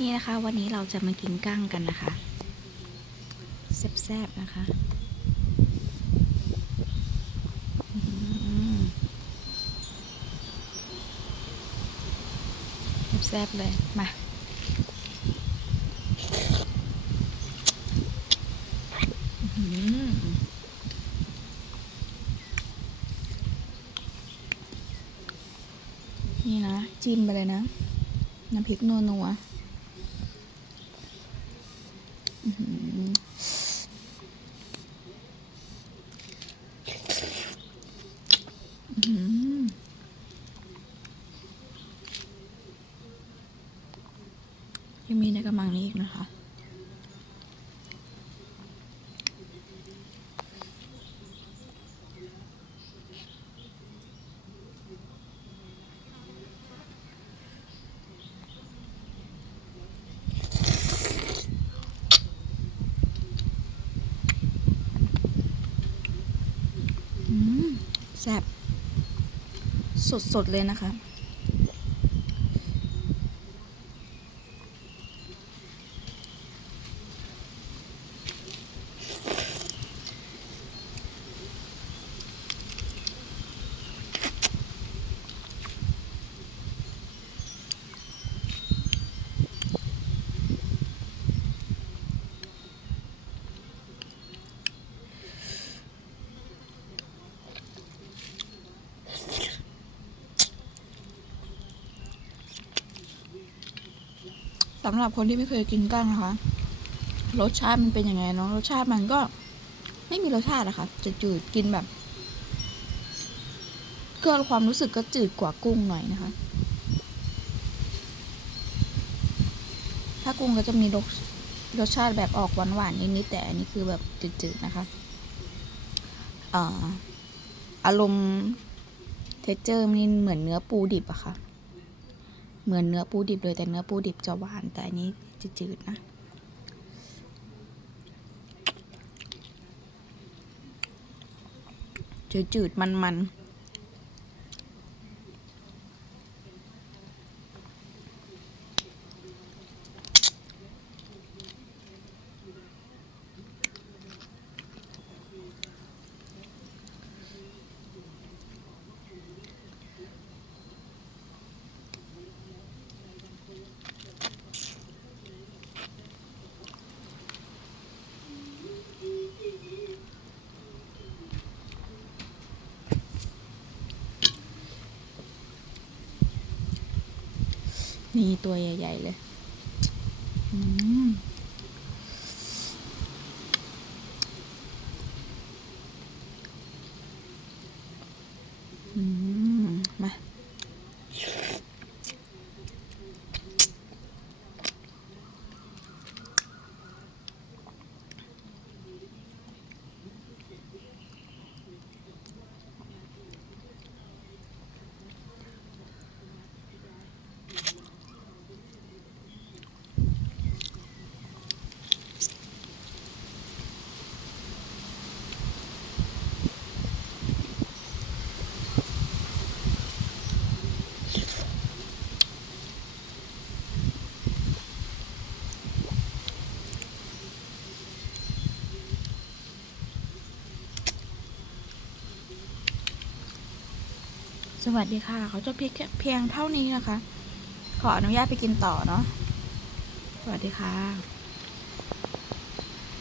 นี่นะคะวันนี้เราจะมากินกั้งกันนะคะแซ่บๆนะคะแซ่บๆเลยมานี่นะจิ้มไปเลยนะน้ำพริกนัวยังมีในกระมังนี้อีกนะคะแซ่บสดๆเลยนะคะสำหรับคนที่ไม่เคยกินกั้งนะคะรสชาติมันเป็นยังไงเนาะรสชาติมันก็ไม่มีรสชาติอะค่ะจะจืดกินแบบก็ความรู้สึกก็จืดกว่ากุ้งหน่อยนะคะถ้ากุ้งก็จะมีรสชาติแบบออกหวานๆนิดๆแต่อันนี้คือแบบจืดๆนะคะอารมณ์เท็กเจอร์มันเหมือนเนื้อปูดิบอะค่ะเหมือนเนื้อปูดิบเลยแต่เนื้อปูดิบจะหวานแต่อันนี้จืดๆนะจืดๆมันๆนี่ตัวใหญ่ๆเลยมาสวัสดีค่ะเขาจะเพียงเท่านี้นะคะขออนุญาตไปกินต่อเนาะสวัสดีค่ะ